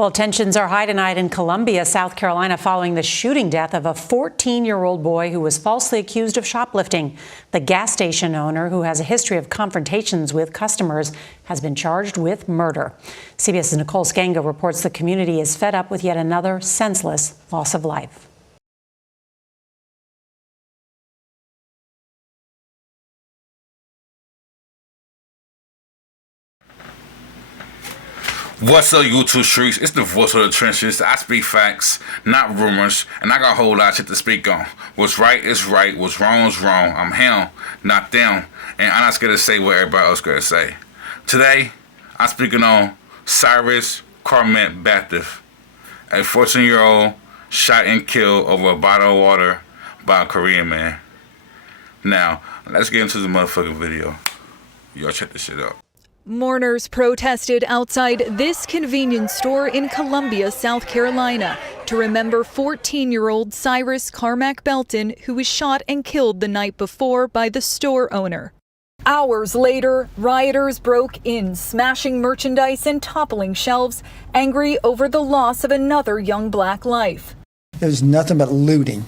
Well, tensions are high tonight in Columbia, South Carolina, following the shooting death of a 14-year-old boy who was falsely accused of shoplifting. The gas station owner, who has a history of confrontations with customers, has been charged with murder. CBS's Nicole Sganga reports the community is fed up with yet another senseless loss of life. What's up, YouTube streets? It's the voice of the trenches. I speak facts, not rumors, and I got a whole lot of shit to speak on. What's right is right, what's wrong is wrong. I'm him, not them, and I'm not scared to say what everybody else gonna say. Today, I'm speaking on Cyrus carmack, a 14-year-old shot and killed over a bottle of water by a Korean man. Now, let's get into the motherfucking video. Y'all check this shit out. Mourners protested outside this convenience store in Columbia, South Carolina, to remember 14-year-old Cyrus Carmack Belton, who was shot and killed the night before by the store owner. Hours later, rioters broke in, smashing merchandise and toppling shelves, angry over the loss of another young black life. It was nothing but looting,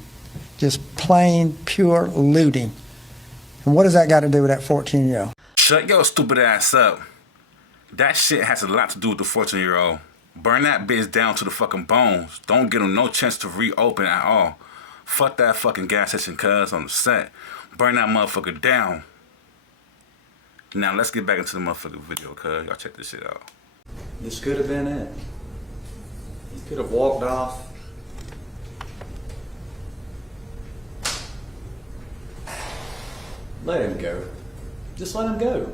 just plain, pure looting. And what does that got to do with that 14-year-old? Shut your stupid ass up. That shit has a lot to do with the 14-year-old. Burn that bitch down to the fucking bones. Don't give him no chance to reopen at all. Fuck that fucking gas station cuz on the set. Burn that motherfucker down. Now let's get back into the motherfucking video, cuz. Y'all check this shit out. This could have been it. He could have walked off. Let him go. Just let him go.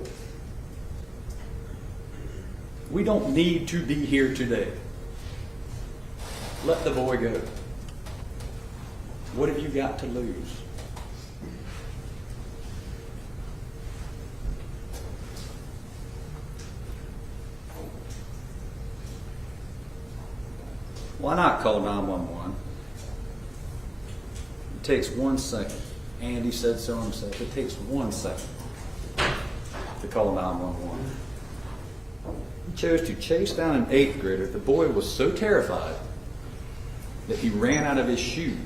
We don't need to be here today. Let the boy go. What have you got to lose? Why not call 911? It takes 1 second. Andy said so himself. It takes 1 second to call 911. He chose to chase down an 8th grader. The boy was so terrified that he ran out of his shoe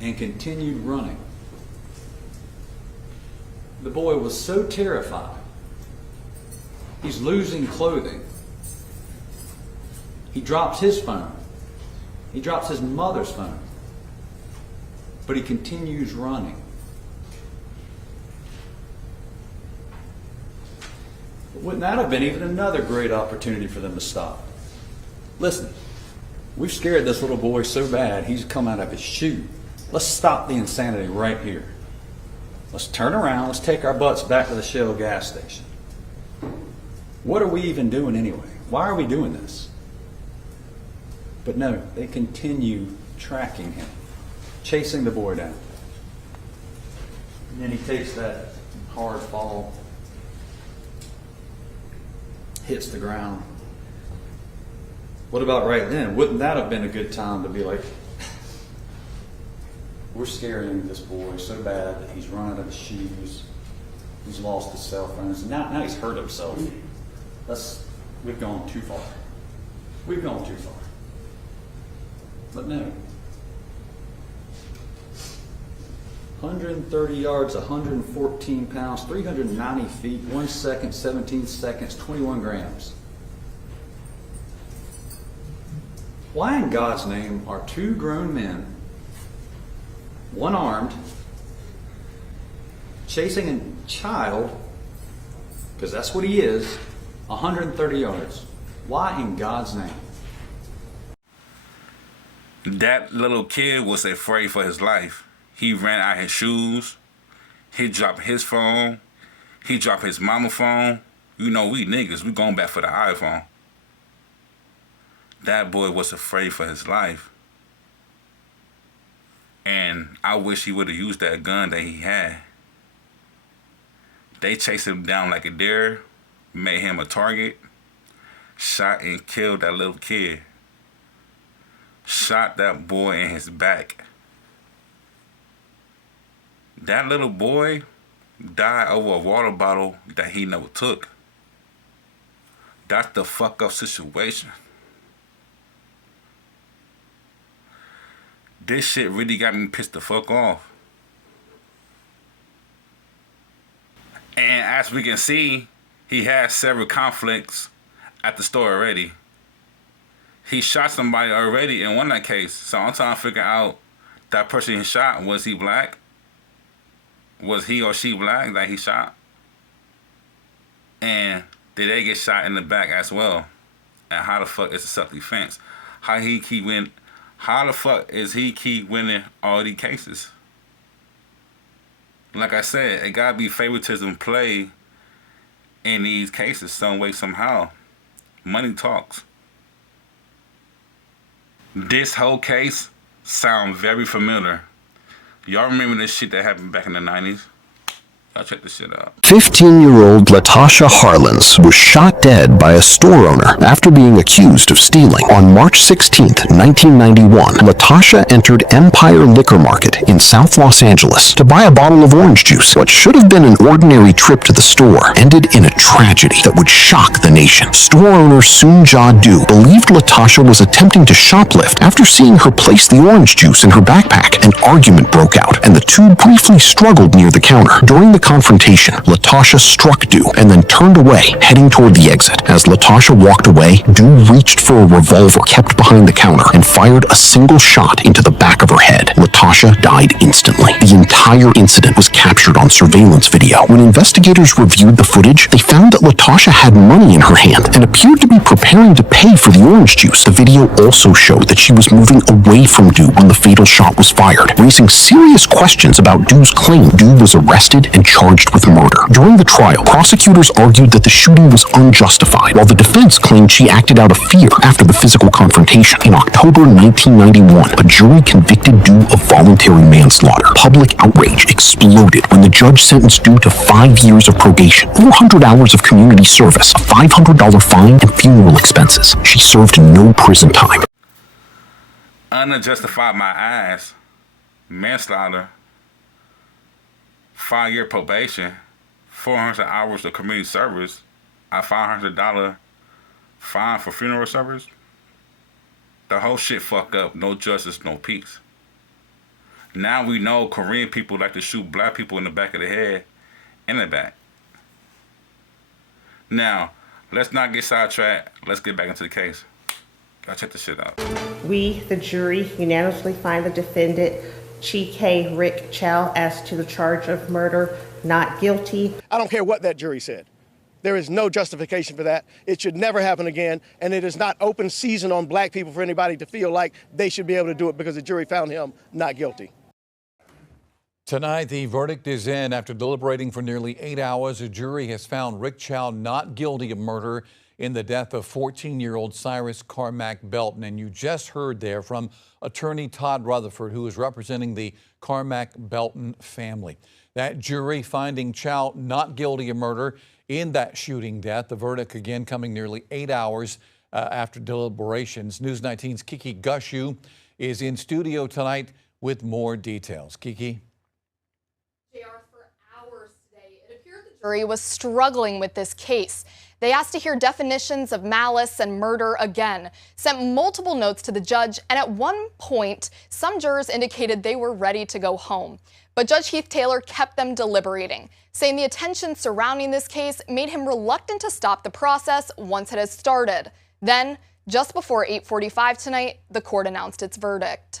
and continued running. The boy was so terrified, he's losing clothing. He drops his phone. He drops his mother's phone. But he continues running. But wouldn't that have been even another great opportunity for them to stop? Listen, we've scared this little boy so bad he's come out of his shoe. Let's stop the insanity right here. Let's turn around, let's take our butts back to the Shell gas station. What are we even doing anyway? Why are we doing this? But no, they continue tracking him, chasing the boy down. And then he takes that hard fall, hits the ground. What about right then? Wouldn't that have been a good time to be like, we're scaring this boy so bad that he's run out of his shoes, he's lost his cell phones, and now he's hurt himself. We've gone too far. We've gone too far. But no. 130 yards, 114 pounds, 390 feet, 1 second, 17 seconds, 21 grams. Why in God's name are 2 grown men, one armed, chasing a child, because that's what he is, 130 yards? Why in God's name? That little kid was afraid for his life. He ran out his shoes. He dropped his phone. He dropped his mama phone. You know, we niggas, we going back for the iPhone. That boy was afraid for his life. And I wish he would have used that gun that he had. They chased him down like a deer, made him a target, shot and killed that little kid. Shot that boy in his back. That little boy died over a water bottle that he never took. That's the fuck up situation. This shit really got me pissed the fuck off. And as we can see, he has several conflicts at the store already. He shot somebody already in one of that case. So I'm trying to figure out that person he shot, was he black? Was he or she black that he shot? And did they get shot in the back as well? And how the fuck is it self-defense? How the fuck is he keep winning all these cases? Like I said, it gotta be favoritism play in these cases some way, somehow. Money talks. This whole case sounds very familiar. Y'all remember this shit that happened back in the 90s? Y'all check this shit out. 15-year-old Latasha Harlins was shot dead by a store owner after being accused of stealing. On March 16, 1991, Latasha entered Empire Liquor Market in South Los Angeles to buy a bottle of orange juice. What should have been an ordinary trip to the store ended in a tragedy that would shock the nation. Store owner Soon Ja Do believed Latasha was attempting to shoplift after seeing her place the orange juice in her backpack. An argument broke out, and the two briefly struggled near the counter. During the confrontation, Latasha struck Du and then turned away, heading toward the exit. As Latasha walked away, Du reached for a revolver kept behind the counter and fired a single shot into the back of her head. Latasha died instantly. The entire incident was captured on surveillance video. When investigators reviewed the footage, they found that Latasha had money in her hand and appeared to be preparing to pay for the orange juice. The video also showed that she was moving away from Du when the fatal shot was fired, raising serious questions about Du's claim. Du was arrested and charged with murder. During the trial, prosecutors argued that the shooting was unjustified, while the defense claimed she acted out of fear after the physical confrontation. In October 1991, a jury convicted Du of voluntary manslaughter. Public outrage exploded when the judge sentenced Du to 5 years of probation, 400 hours of community service, a $500 fine, and funeral expenses. She served no prison time. Unjustified my ass. Manslaughter. 5-year probation, 400 hours of community service, a $500 fine for funeral service. The whole shit fucked up. No justice, no peace. Now we know Korean people like to shoot black people in the back of the head and the back. Now, let's not get sidetracked. Let's get back into the case. Gotta check this shit out. We, the jury, unanimously find the defendant, Chi Rick Chow, as to the charge of murder, not guilty. I don't care what that jury said. There is no justification for that. It should never happen again, and it is not open season on black people for anybody to feel like they should be able to do it because the jury found him not guilty. Tonight, the verdict is in. After deliberating for nearly 8 hours, a jury has found Rick Chow not guilty of murder in the death of 14-year-old Cyrus Carmack Belton. And you just heard there from attorney Todd Rutherford, who is representing the Carmack Belton family. That jury finding Chow not guilty of murder in that shooting death. The verdict again coming nearly 8 hours after deliberations. News 19's Kiki Gushu is in studio tonight with more details. Kiki. For hours today, it appeared the jury was struggling with this case. They asked to hear definitions of malice and murder again, sent multiple notes to the judge, and at one point, some jurors indicated they were ready to go home. But Judge Heath Taylor kept them deliberating, saying the attention surrounding this case made him reluctant to stop the process once it has started. Then, just before 8:45 tonight, the court announced its verdict.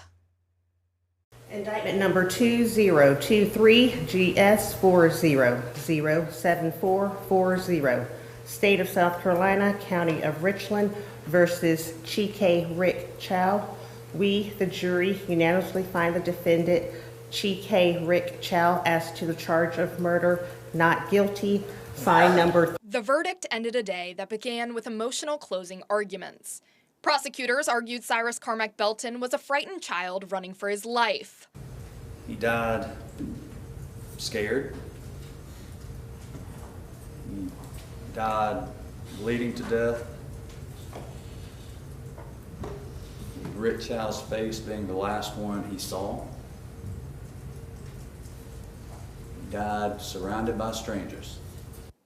Indictment number 2023 GS 4007440. State of South Carolina, County of Richland versus Chi Rick Chow. We, the jury, unanimously find the defendant, Chi Rick Chow, as to the charge of murder, not guilty. Sign number. The verdict ended a day that began with emotional closing arguments. Prosecutors argued Cyrus Carmack Belton was a frightened child running for his life. He died scared. He died bleeding to death. Rick Chow's face being the last one he saw. He died surrounded by strangers.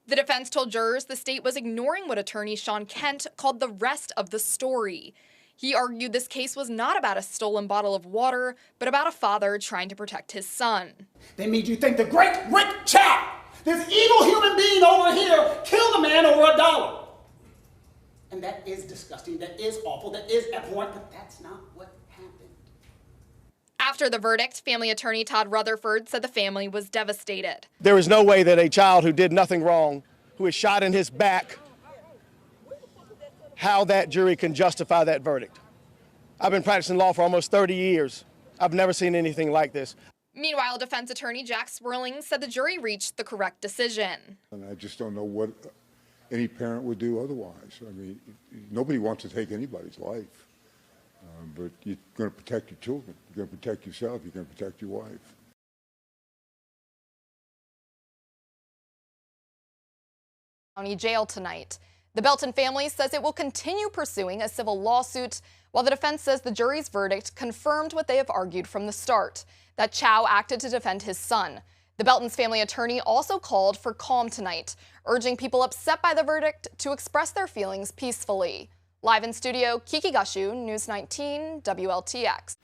The defense told jurors the state was ignoring what attorney Sean Kent called the rest of the story. He argued this case was not about a stolen bottle of water, but about a father trying to protect his son. They made you think the great Rick Chow, this evil human being over here, killed a man over $1. And that is disgusting, that is awful, that is abhorrent, but that's not what happened. After the verdict, family attorney Todd Rutherford said the family was devastated. There is no way that a child who did nothing wrong, who is shot in his back, how that jury can justify that verdict. I've been practicing law for almost 30 years. I've never seen anything like this. Meanwhile, defense attorney Jack Swerling said the jury reached the correct decision. And I just don't know what any parent would do otherwise. I mean, nobody wants to take anybody's life, but you're going to protect your children. You're going to protect yourself. You're going to protect your wife. County jail tonight. The Belton family says it will continue pursuing a civil lawsuit, while the defense says the jury's verdict confirmed what they have argued from the start, that Chow acted to defend his son. The Belton's family attorney also called for calm tonight, urging people upset by the verdict to express their feelings peacefully. Live in studio, Kiki Gashu, News 19, WLTX.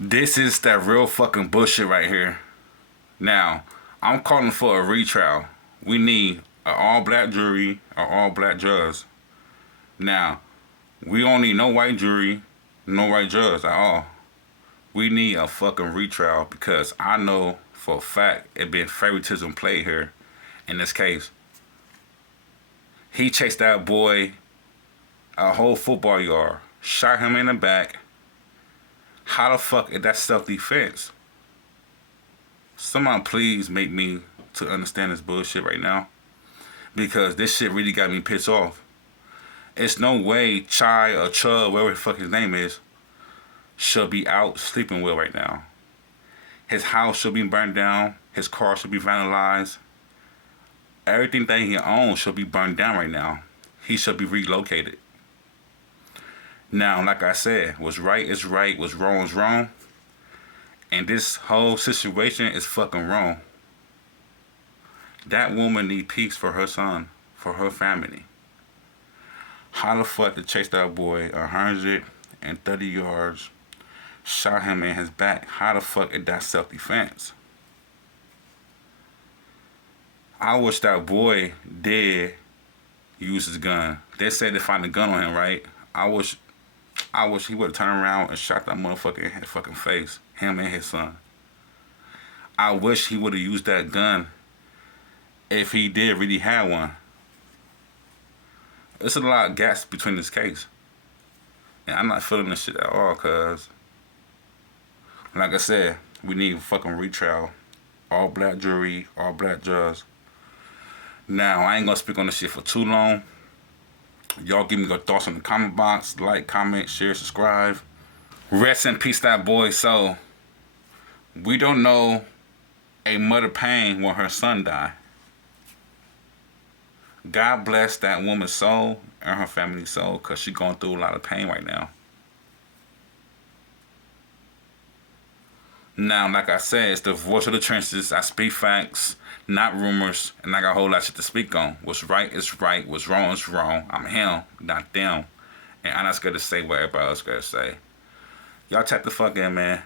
This is that real fucking bullshit right here. Now, I'm calling for a retrial. We need an all-black jury, an all-black judge. Now, we don't need no white jury, no white judge at all. We need a fucking retrial because I know for a fact it been favoritism played here in this case. He chased that boy a whole football yard, shot him in the back. How the fuck is that self-defense? Somebody please make me to understand this bullshit right now, because this shit really got me pissed off. It's no way Chai or Chub, whatever the fuck his name is, should be out sleeping well right now. His house should be burned down. His car should be vandalized. Everything that he owns should be burned down right now. He should be relocated. Now, like I said, what's right is right, what's wrong is wrong. And this whole situation is fucking wrong. That woman need peace for her son, for her family. How the fuck to chase that boy 130 yards, shot him in his back? How the fuck is that self-defense? I wish that boy did use his gun. They said they found a gun on him, right? I wish he would have turned around and shot that motherfucker in his fucking face, him and his son. I wish he would have used that gun if he did really have one. There's a lot of gaps between this case. And I'm not feeling this shit at all, cuz, like I said, we need a fucking retrial. All black jury, all black judge. Now, I ain't gonna speak on this shit for too long. Y'all give me your thoughts in the comment box. Like, comment, share, subscribe. Rest in peace, that boy's soul. We don't know a mother pain when her son died. God bless that woman's soul and her family's soul, because she's going through a lot of pain right now. Now, like I said, it's the voice of the trenches. I speak facts, not rumors, and I got a whole lot of shit to speak on. What's right is right, what's wrong is wrong. I'm him, not them. And I'm not scared to say what everybody else got to say. Y'all tap the fuck in, man.